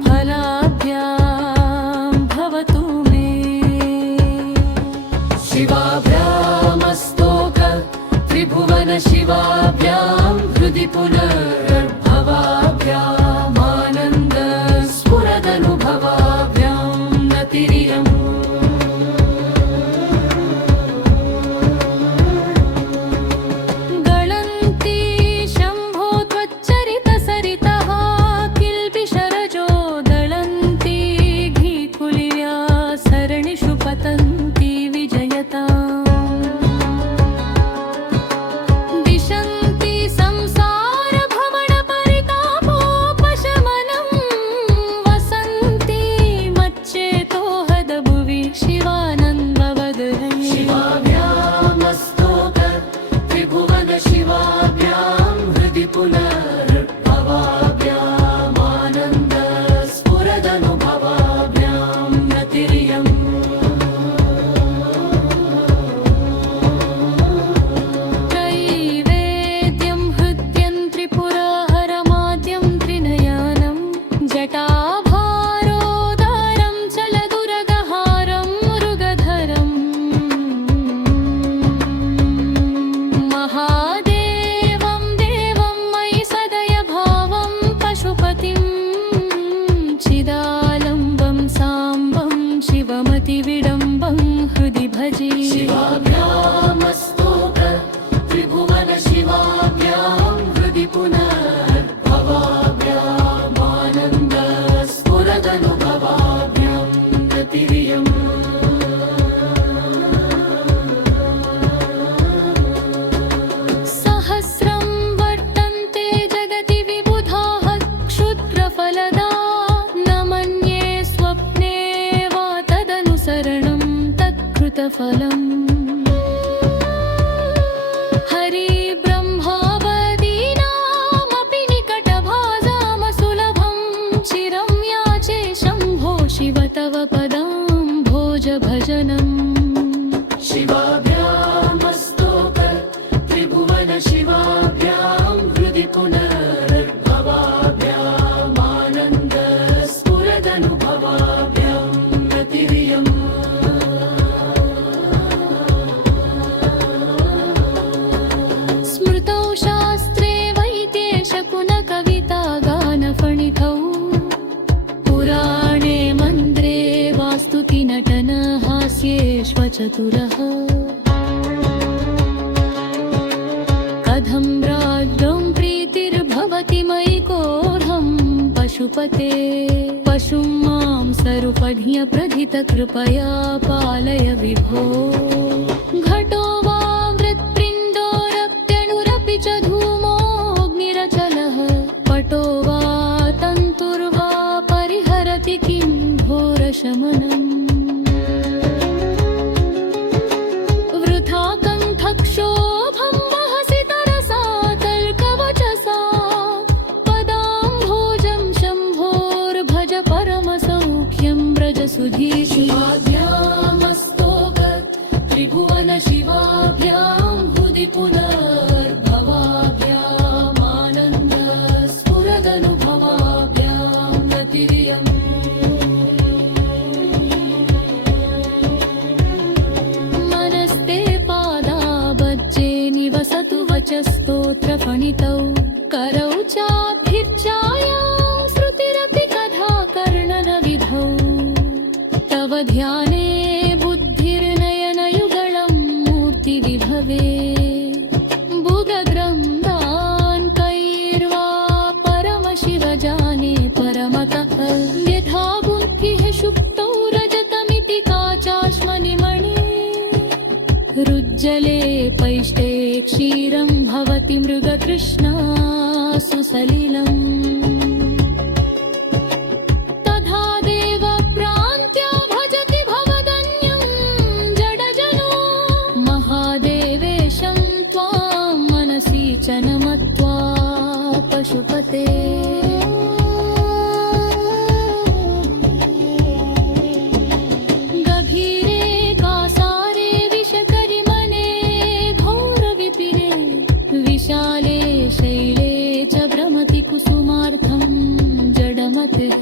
फलाभ्यां भवतु मे शिवाभ्यामस्तोक त्रिभुवन शिवाभ्यां हृदि पुनर्भवाभ्यामानन्द स्फुरदनुभवाभ्यां नतिरियम् गळन्ति शम्भो त्वच्चरितसरितः किल्बिषरजो दळन्ति घीकुलिव्या सरणिषु पतन्ति विजयताम् दिशन्ति संसारभ्रमणपरितापोपशमनं वसन्ति मच्चेतो हदभुवि शिवानन्दवदहये शिवाभ्यामस्तोक त्रिभुवन शिवाभ्यां हृदि पुनर्भवाभ्यामानन्द स्फुरदनुभवाभ्यां नतिरियम् त्रैवेद्यं हृद्यं त्रिपुराहरमाद्यं त्रिनयनं जटाभारोदारं चलदुरगहारं मृगधरं महादेवं देवं मयि सदय भावं पशुपतिं चिदालम्बं साम्बं शिवमतिविडम्बं हृदि भजे शिवाभ्यामस्तोक त्रिभुवन शिवाभ्यां हृदि पुनर्भवाभ्यामानन्द स्फुरदनुभवाभ्यां नतिरियम् सहस्रं वर्तन्ते जगति विबुधाः क्षुद्रफलदा न मन्ये स्वप्ने वा तदनुसरणं तत्कृतफलम् हरिब्रह्मावदीनामपि निकटभाजामसुलभं चिरं याचे शम्भो शिव तव पदाम्भोजभजनम् शिवाभ्यामस्तोक त्रिभुवन शिवाभ्यां हृदि पुनर्भवाभ्यामानन्द स्फुरदनुभवाभ्यां नतिरियम् स्मृतौ शास्त्रे वैद्येशकुनकविता गानफणितौ पुराणे मन्द्रे वास्तुति नटन हास्येष्वचतुरः कथं राज्ञं प्रीतिर्भवति मयि कोऽर्हं पशुपते पशुं मां सरुपढ्य प्रथित कृपया पालय विभो घटो वा मृत्पिण्डोरप्यणुरपि च धूमोऽग्निरचल किं घोरशमनम् वृथा कण्ठक्षोभं वहसि तरसा तर्कवचसा पदाम्भोजं शम्भोर्भज परमसौख्यं व्रज सुधीशिवाभ्यामस्तोगत् त्रिभुवन शिवाभ्यां हृदि पुनर्भवाभ्यामानन्द स्फुरदनुभवाभ्यां गतिरियम् मनस्ते पादाबज्जे निवसतु वचस्तोत्रफणितौ करौ चाभ्यर्चायां श्रुतिरपि कथा कर्णनविधौ तव ध्याने बुद्धिर्नयनयुगलं मूर्तिविभवे भुगग्रन्थान् कैर्वा परमशिवजाने परमतः यथा बुद्धिः सुप्तौ रजतमिति काचाश्मनिमणि रुज्जले पैष्टे क्षीरं भवति मृगतृष्णा सुसलिलम् तथा देवप्रान्त्या भजति भवदन्यं जडजनो महादेवेशं त्वां मनसि च नमत्वा पशुपते गभीरे कासारे विषकरिमने घोरविपिने विशाले शैले च भ्रमति कुसुमार्थं जडमतिः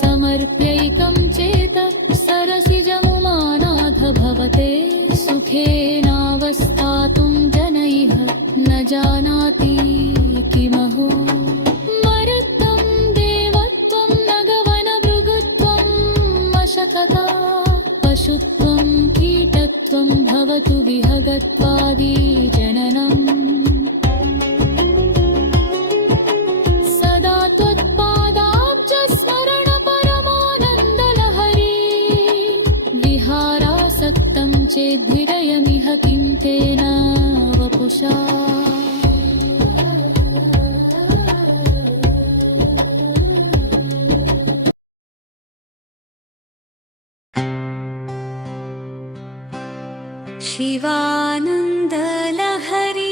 समर्प्यैकं चेतः सरसिजमुमानाथ भवते सुखेनावस्थातुं जनैः न जानाति किमहो मरुत्वं देवत्वं नगवनभृगुत्वं मशकता पशुत्वं कीटत्वं भवतु विहगत्वादि जननम् सदा त्वत्पादाब्जस्मरण परमानन्दलहरी विहारासक्तं चेद्विरयमिह किं तेन वपुषा शिवानन्दलहरी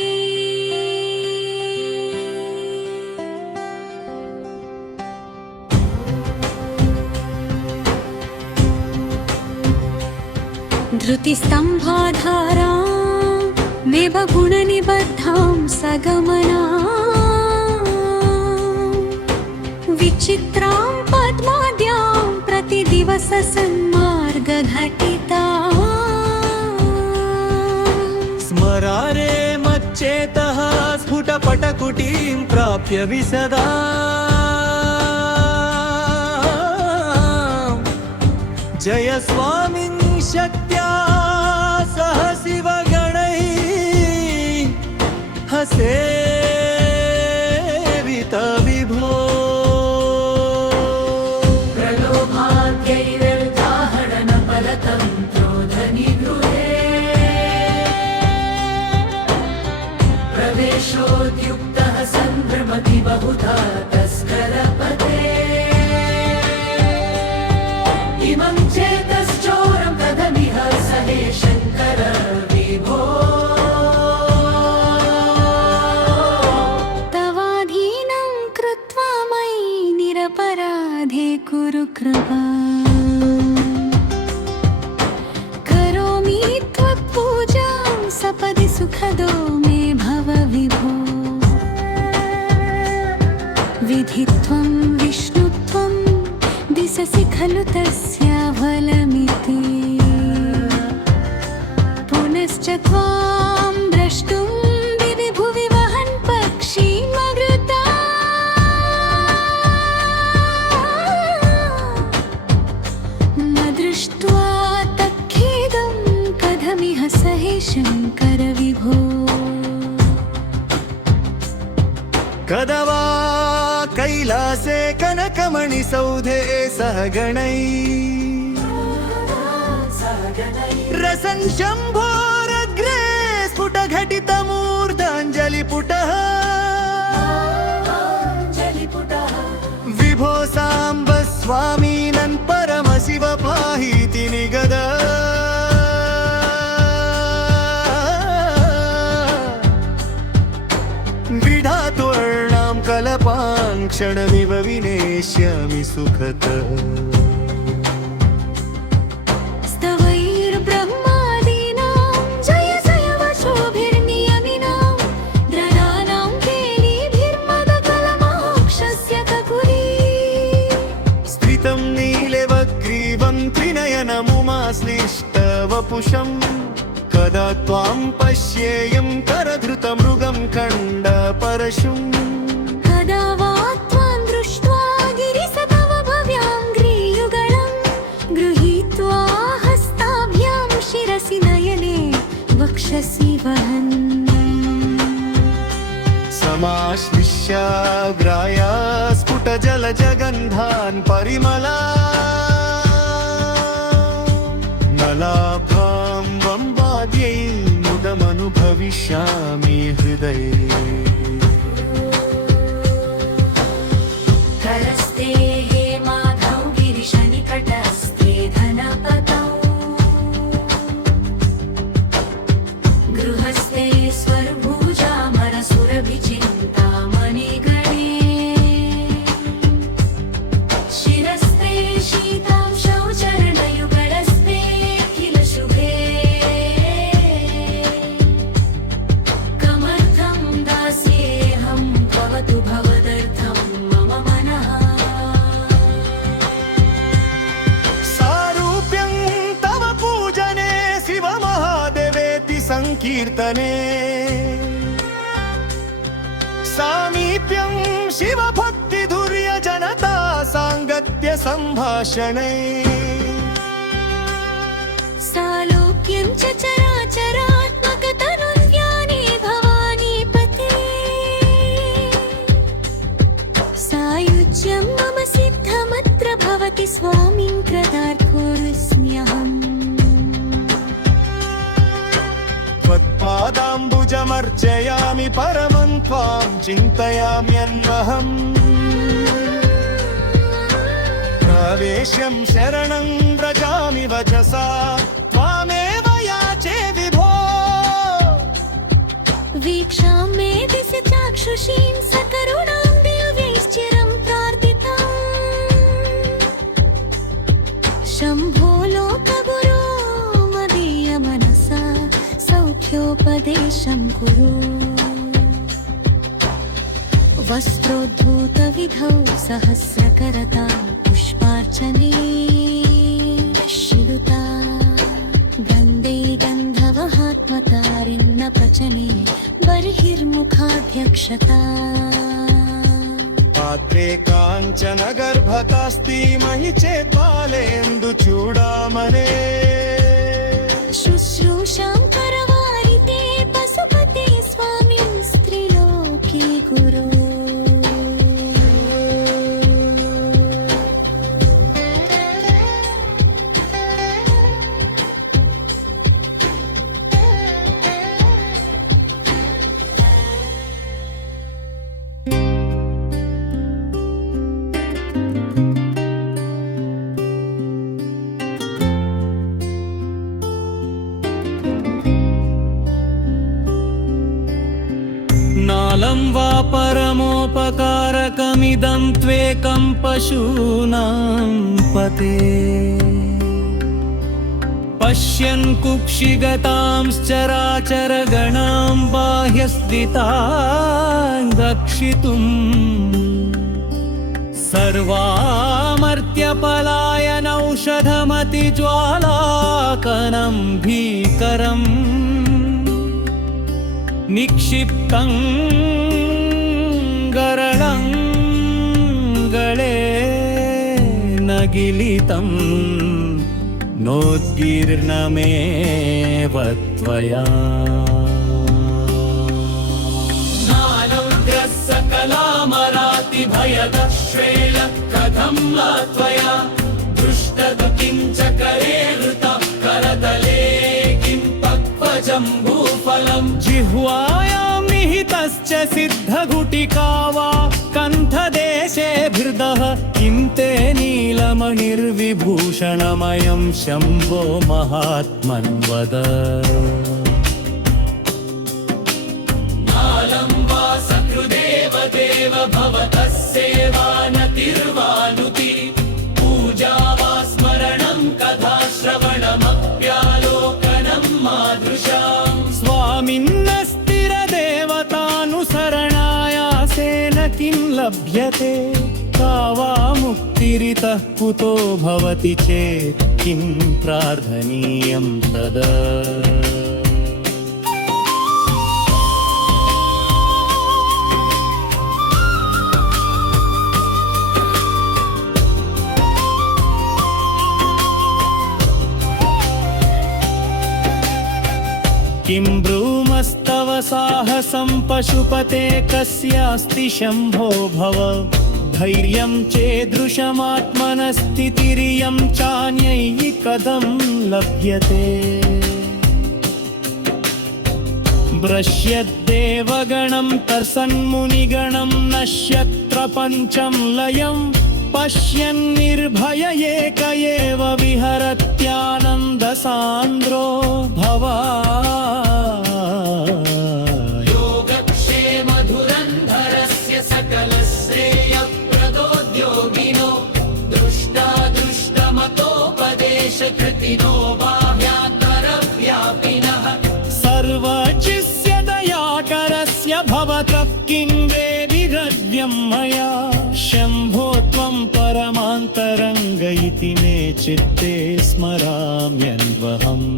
धृतिस्तम्भाधारां मेघगुणनिबद्धां सगमना विचित्रां पद्माद्यां प्रतिदिवससन्मार्गघटिता स्मरारे मच्चेतः स्फुटपटकुटीं प्राप्य विसदा जय स्वामिन् शक्त्या सह शिवगणैः हसेवित विभो प्रवेशोद्युक्तः सम्भ्रमति बहुधा तस्करपते इमं चेतश्चोरं कथमिह सहे शङ्कर विभो तवाधीनं कृत्वा मयि निरपराधे कुरु कृपा करोमि त्वत्पूजां सपदि सुखदो मे भव विभो विधित्वं विष्णुत्वं दिशसि खलु तस्य फलमिति पुनश्च त्वां द्रष्टुं दिवि भुवि वहन् पक्षीमृता न दृष्ट्वा तत्खेदं कथमिह सहे शङ्कर विभो कदवा कैलासे कनकमणिसौधे सहगणैः रसन् शम्भोरग्रे स्फुटघटितमूर्धाञ्जलिपुटः स्वामीनन् परमशिव पाहीति निगद विधातुर्णां कलपान् क्षणमिव विनेष्यामि सुखतः स्तवैर्ब्रह्मादीनां जय जय वचोभिर्नियमिनां द्रणानां केलीभिर्मदकलमाक्षस्य ककुली स्थितं नीलवग्रीवं त्रिनयनमुमाश्लिष्टवपुषं कदा त्वां पश्येयं करधृतमृगं खण्डपरशुम् कदा वा त्वां दृष्ट्वा गिरिसतव भव्याङ्घ्रियुगलं गृहीत्वा हस्ताभ्यां शिरसि नयने वक्षसि वहन् समाश्लिष्याग्राया स्फुटजलजगन्धान् परिमला नलाभां वम्बाद्यैर्मुदमनुभविष्यामि हृदये करस्ते हे माधौ गिरिशनिकटस्ते धनपतौ गृहस्थे स्वरभुजामरसुरभिचिन्तामणिगणे शिरस्ते शीतांशौ चरणयुगलस्ते किल शुभे कमर्थं दास्येऽहं भवतु भवदर्थं मम मनः सारूप्यं तव पूजने शिवमहादेवेति संकीर्तने सामीप्यं शिवभक्तिधुर्यजनता साङ्गत्य सम्भाषणे सालोक्यं च चराचरात्मकतनुर्व्याने भवानीपते सायुज्यं मम सिद्धमत्र भवति स्वामिं कृतार्थोऽस्म्यहम् त्वत्पादाम्बुजमर्चयामि परमं त्वां चिन्तयाम्यन्वहम् प्रवेश्यं शरणं व्रजामि वचसा त्वामेव याचे विभो वीक्षां मे दिशि चाक्षुषीं सकरुणां दिव्यैश्चिरं प्रार्थितम् शम्भो लोकगुरो मदीयमनसा सौख्योपदेशं कुरु वस्त्रोद्धूतविधौ सहस्रकरतां पुष्पार्चने शिरुता गन्धे गन्धवहात्मतारिन्न पचने बर्हिर्मुखाध्यक्षता पात्रे काञ्चन गर्भतास्ति महि चेत् बालेन्दुचूडामणे शुश्रूषां करवारिते पशुपते स्वामिं स्त्रीलोके गुरो नालं वा परमोपकारकमिदं त्वेकं पशूनां पते पश्यन् कुक्षिगतांश्चराचरगणां बाह्यस्थितां रक्षितुम् सर्वामर्त्यपलायनौषधमतिज्वालाकनं भीकरम् निक्षिप्तं गरलं गळे नगिलितं नोद्गीर्णमेव त्वया सकलामरातिभयदश्वेल कथं ला त्वया दृष्टदु किञ्च करे हृतः करतले किं पक्वजम्बूफल नालम् जिह्वायां निहितश्च सिद्धगुटिका वा कण्ठदेशे हृदः किं ते नीलमणिर्विभूषणमयं शम्भो महात्मन्वद नालं वा सकृदेव देव भवतः सेवानतिर्वानुति पूजा वा स्मरणं कथा श्रवणमप्यालोकनं मादृशाम् स्वामिन्नस्तिरदेवतानुसरणायासेन किं लभ्यते का वा मुक्तिरितः कुतो भवति चेत् किं प्रार्थनीयं तदा किं ब्रूमस्तव साहसं पशुपते कस्यास्ति शम्भो भव धैर्यं चेदृशमात्मनस्थितिरियं चान्यैः कथं लभ्यते भ्रश्यद्देवगणं तर्सन्मुनिगणं नश्यत्र पञ्चं लयं पश्यन्निर्भय एक एव विहरत्यानन्दसान्द्रो भवा योगक्षेमधुरन्धरस्य सकलश्रेयप्रदोद्योगिनो दृष्टादृष्टमतोपदेशकृतिनो बाह्यान्तरव्यापिनः सर्वजिस्य दयाकरस्य भवतः किं वेदिरद्यं मया शम्भो त्वं परमान्तरङ्ग इति मे चित्ते स्मराम्यन्वहम्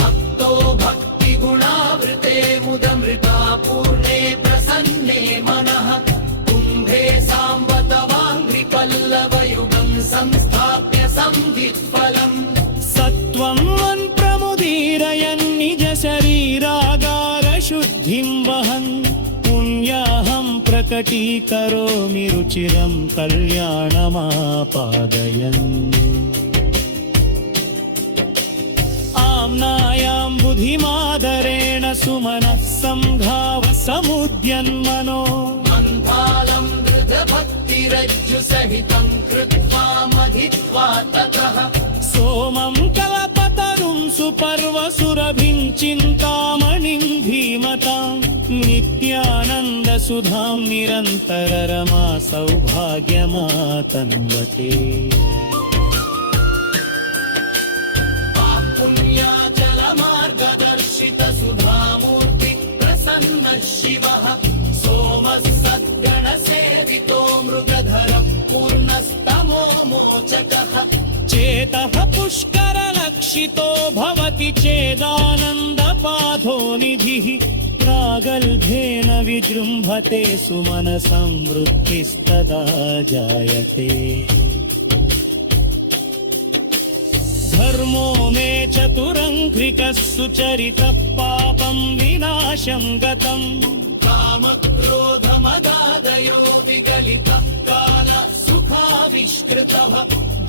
भक्तो भक्तिगुणावृते मुदमृता पूर्णे प्रसन्ने मनः कुम्भे साम्बतवाङ्घ्रिपल्लवयुगं संस्थाप्य संवित्फलम् सत्वं मन्प्रमुदीरयन् निज शरीरागारशुद्धिं वहन् पुण्याहं प्रकटीकरोमि रुचिरं कल्याणमापादयन् आम्नायां बुद्धिमादरेण सुमनः समुद्यन्मनो मन्थालं धृतभक्तिरज्जुसहितं कृत्वा मथित्वा ततः सोमं कल्पतरुं सुपर्वसुरभिं चिन्तामणिं धीमतां नित्यानन्दसुधां निरन्तररमा सौभाग्यमातन्वते पुण्याचलमार्गदर्शितसुधामूर्ति प्रसन्नः शिवः सोमः सद्गणसेवितो मृगधरः पूर्णस्तमो मोचकः चेतः पुष्करलक्षितो भवति चेदानन्दपाधो निधिः प्रागल्भेन विजृम्भते सुमनसंवृत्तिस्तदा जायते धर्मो मे चतुरङ्घ्रिकः सुचरितः पापं विनाशं गतम् कामक्रोधमदादयो विगलितः कालः सुखाविष्कृतः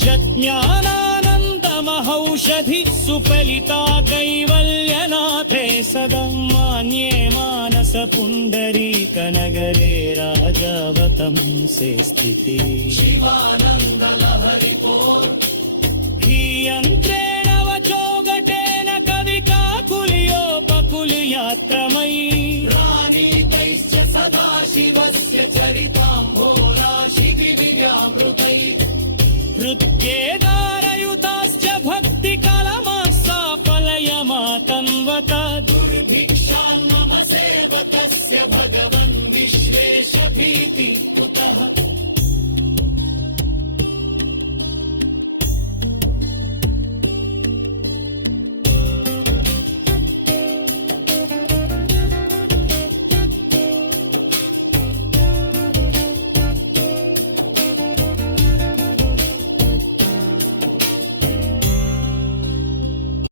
जज्ञानानन्दमहौषधि सुफलिता कैवल्यनाथे सदं मान्ये मानसपुण्डरीकनगरे राजावतंसे स्थिति शिवानन्दलहरिपोर् यन्त्रेण वचोगटेन कविकाकुल्योपकुलयात्रमयी प्राणीतैश्च सदा शिवस्य चरिताम्भोराशिविव्यामृतैः हृद्येदा